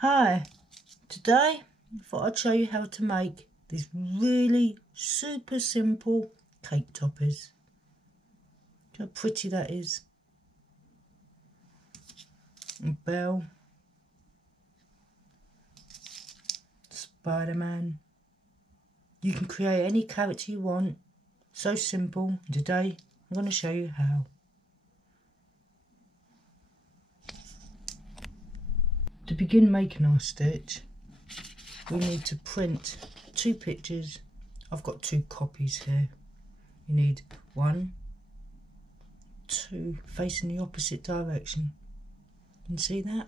Hi, today I thought I'd show you how to make these really super simple cake toppers. Look how pretty that is. And Belle, Spider-Man. You can create any character you want. So simple. And today I'm going to show you how. To begin making our stitch, we need to print 2 pictures. I've got 2 copies here. You need 1, 2 facing the opposite direction. You can see that?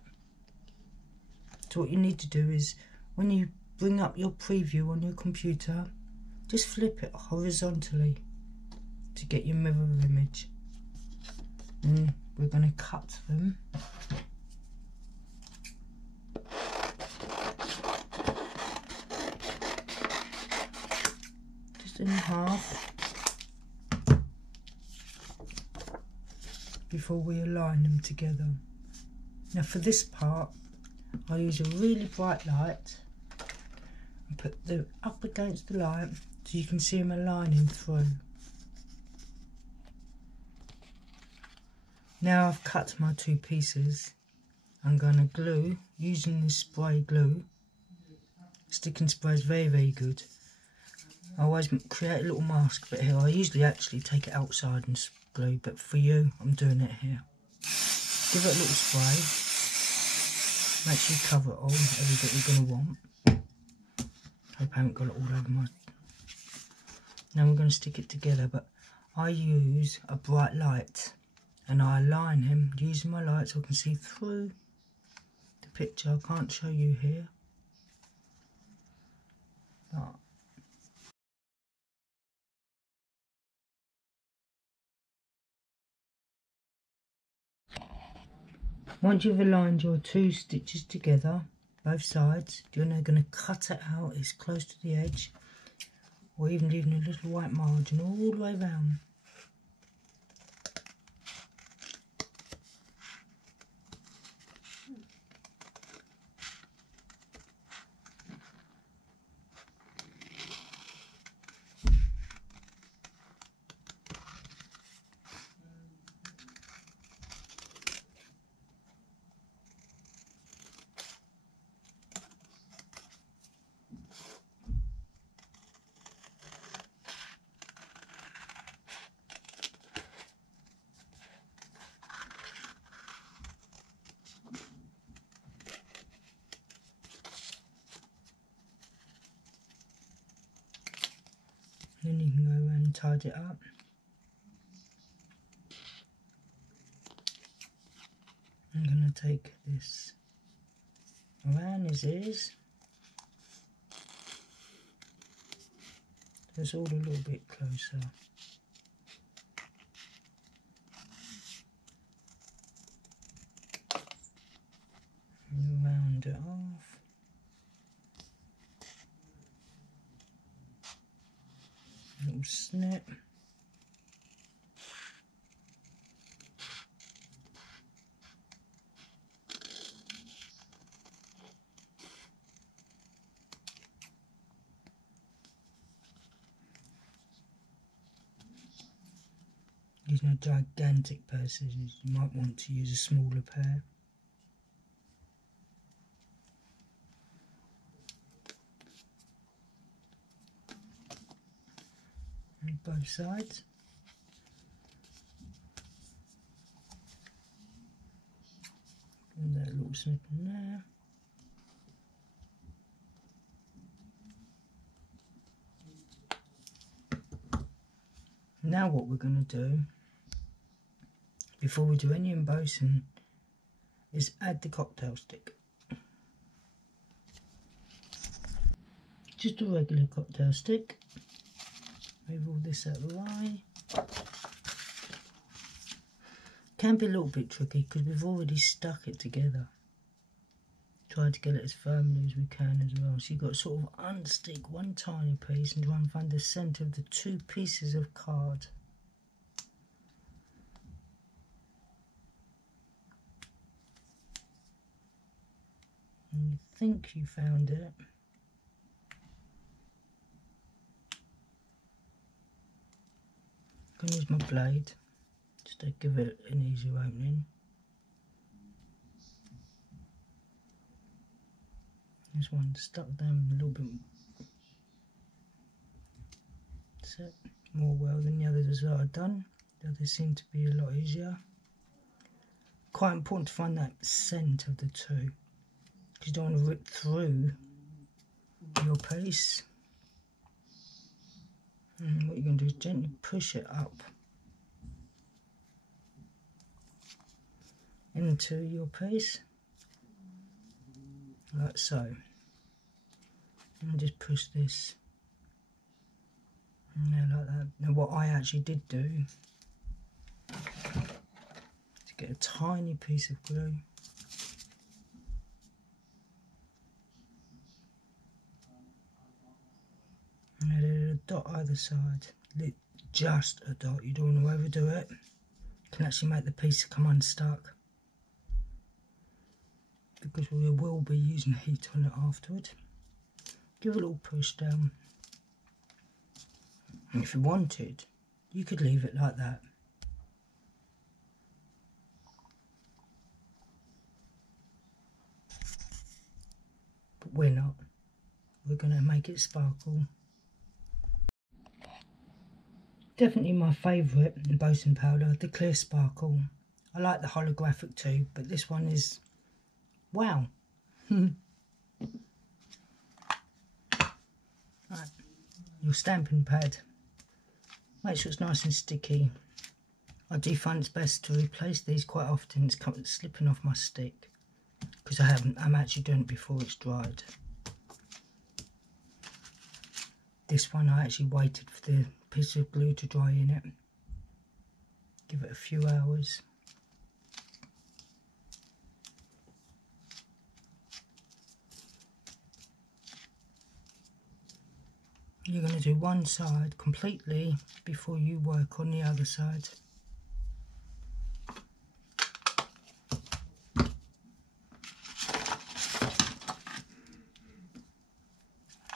So what you need to do is, when you bring up your preview on your computer, just flip it horizontally to get your mirror image. And we're going to cut them. Just in half before we align them together. Now for this part, I use a really bright light and put them up against the light so you can see them aligning through. Now I've cut my 2 pieces, I'm going to glue using this spray glue. Sticking spray is very good. I always create a little mask, but here I usually actually take it outside and glue, but for you I'm doing it here. Give it a little spray. Make sure you cover it all, every bit you're going to want. Hope I haven't got it all over my... Now we're going to stick it together, but I use a bright light and I align him using my light so I can see through the picture. I can't show you here, but once you've aligned your 2 stitches together, both sides, you're now going to cut it out as close to the edge, or even leaving a little white margin all the way around. Then you can go around and tidy it up. I'm going to take this around his ears. It's all a little bit closer. And round it off. Little snip. These are gigantic pairs, you might want to use a smaller pair. On both sides. And that little snip in there. Now what we're going to do, before we do any embossing, is add the cocktail stick. Just a regular cocktail stick. Move all this out of the way. Can be a little bit tricky because we've already stuck it together. Try to get it as firmly as we can as well. So you've got to sort of unstick one tiny piece and try and find the centre of the 2 pieces of card. and you think you found it. I'm going to use my blade just to give it an easier opening. This one stuck down a little bit set more well than the others that I've done. The others seem to be a lot easier. Quite important to find that scent of the two, because you don't want to rip through your piece. And what you're going to do is gently push it up into your piece, like so. And just push this in there like that. Now what I actually did do is get a tiny piece of glue and I did a dot either side, just a dot, you don't want to overdo it. You can actually make the piece come unstuck, because we will be using heat on it afterwards. Give it a little push down, and if you wanted, you could leave it like that. But we're not. We're going to make it sparkle. Definitely my favourite embossing powder, the Clear Sparkle. I like the holographic too, but this one is wow. Right. Your stamping pad. Make sure it's nice and sticky. I do find it's best to replace these quite often. It's slipping off my stick because I'm actually doing it before it's dried. This one I actually waited for the piece of glue to dry in it. Give it a few hours. You're going to do one side completely before you work on the other side.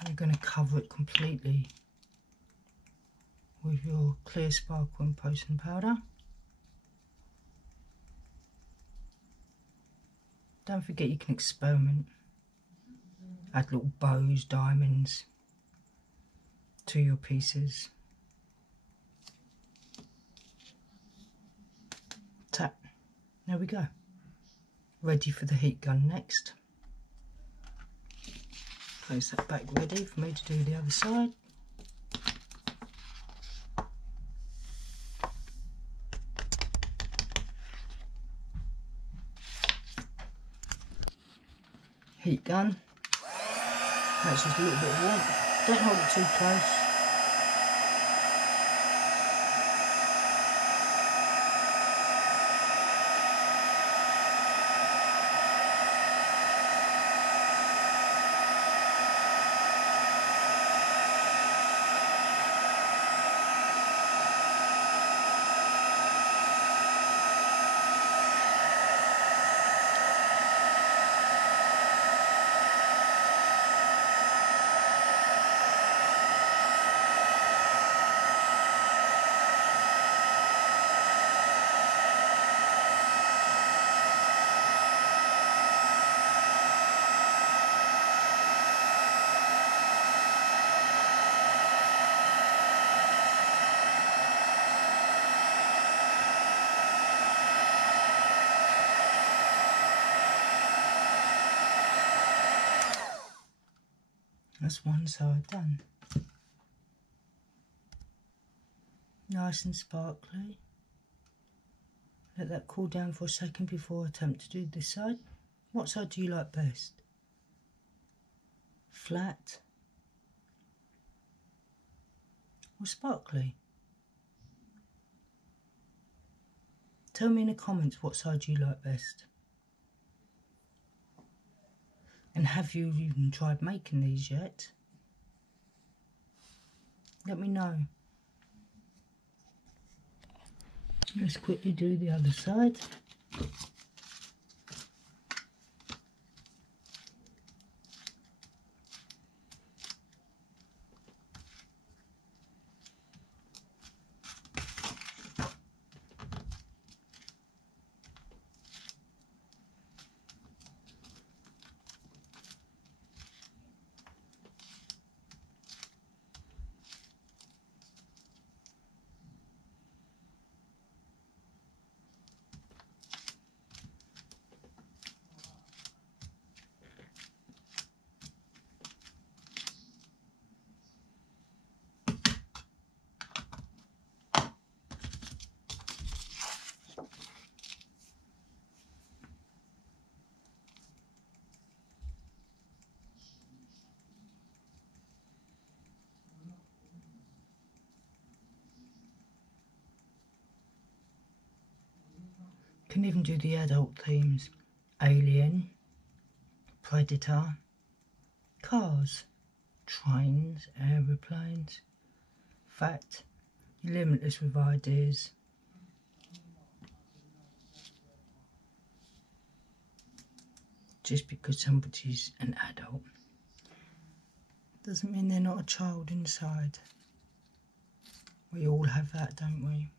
You're going to cover it completely with your Clear Sparkle embossing powder. Don't forget you can experiment. Add little bows, diamonds to your pieces. Tap. There we go. Ready for the heat gun next. Place that back ready for me to do the other side. Heat gun. That's just a little bit of warmth. Don't hold it too close. That's one side done. Nice and sparkly. Let that cool down for a second before I attempt to do this side. What side do you like best? Flat or sparkly? Tell me in the comments what side you like best. And have you even tried making these yet? Let me know. Let's quickly do the other side. Can even do the adult themes. Alien, Predator, cars, trains, aeroplanes. Fact, you're limitless with ideas. Just because somebody's an adult doesn't mean they're not a child inside. We all have that, don't we?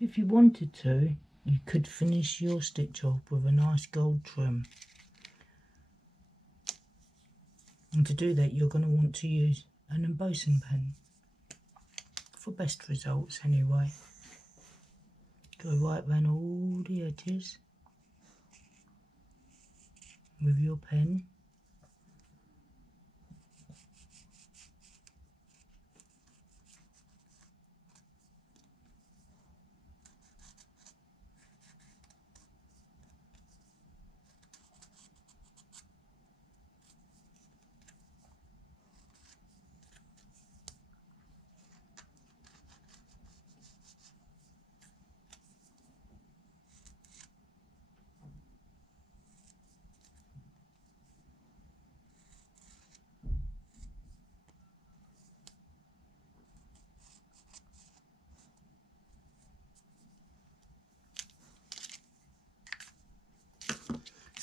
If you wanted to, you could finish your stitch off with a nice gold trim. And to do that, you're going to want to use an embossing pen for best results anyway. Go right round all the edges with your pen.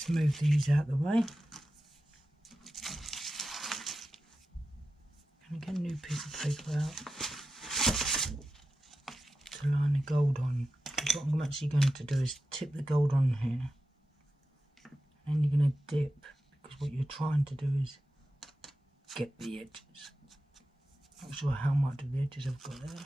Move these out of the way. Can I get a new piece of paper out to line the gold on? What I'm actually going to do is tip the gold on here, and you're going to dip, because what you're trying to do is get the edges. Not sure how much of the edges I've got there.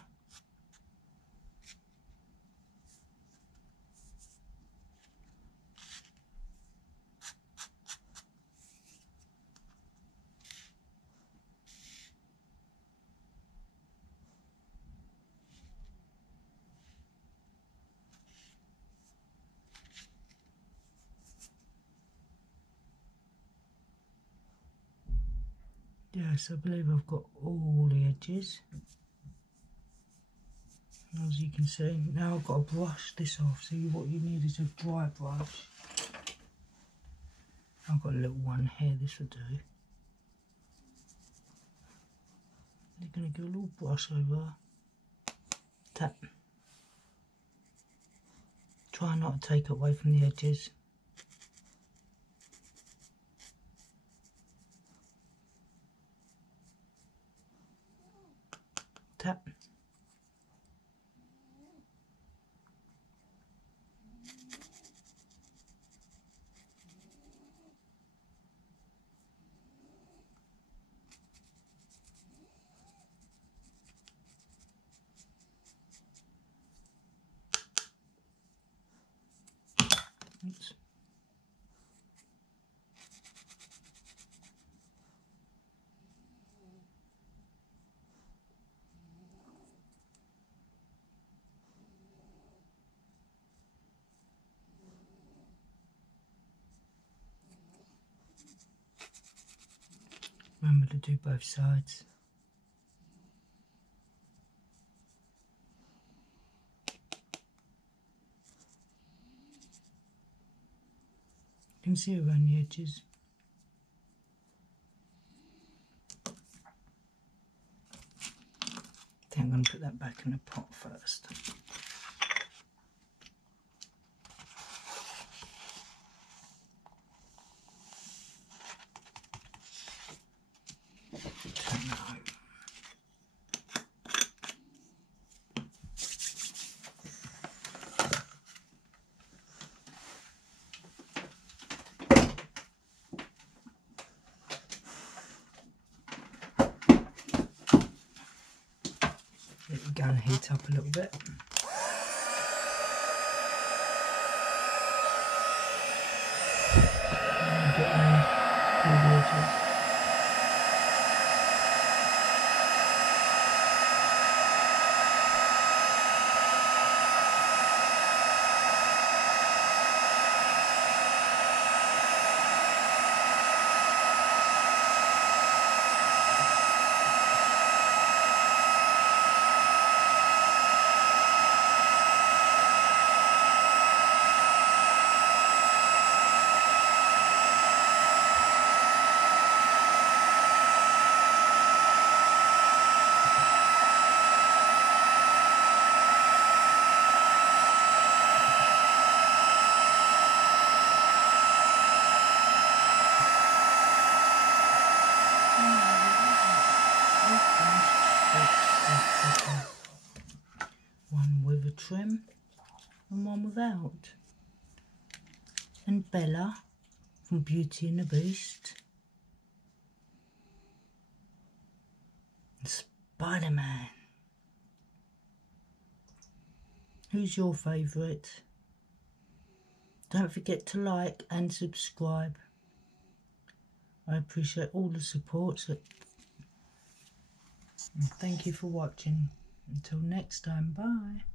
Yes, I believe I've got all the edges. As you can see, now I've got to brush this off. So what you need is a dry brush. I've got a little one here, this will do. You're going to give a little brush over. Tap. Try not to take it away from the edges. Tap. Oops. Remember to do both sides. You can see around the edges. I think I'm going to put that back in the pot first. Turn that over. down the heat up a little bit. And get around all the edges. One with a trim and one without. And Bella from Beauty and the Beast. And Spider-Man. Who's your favourite? Don't forget to like and subscribe. I appreciate all the support. And thank you for watching. Until next time, bye.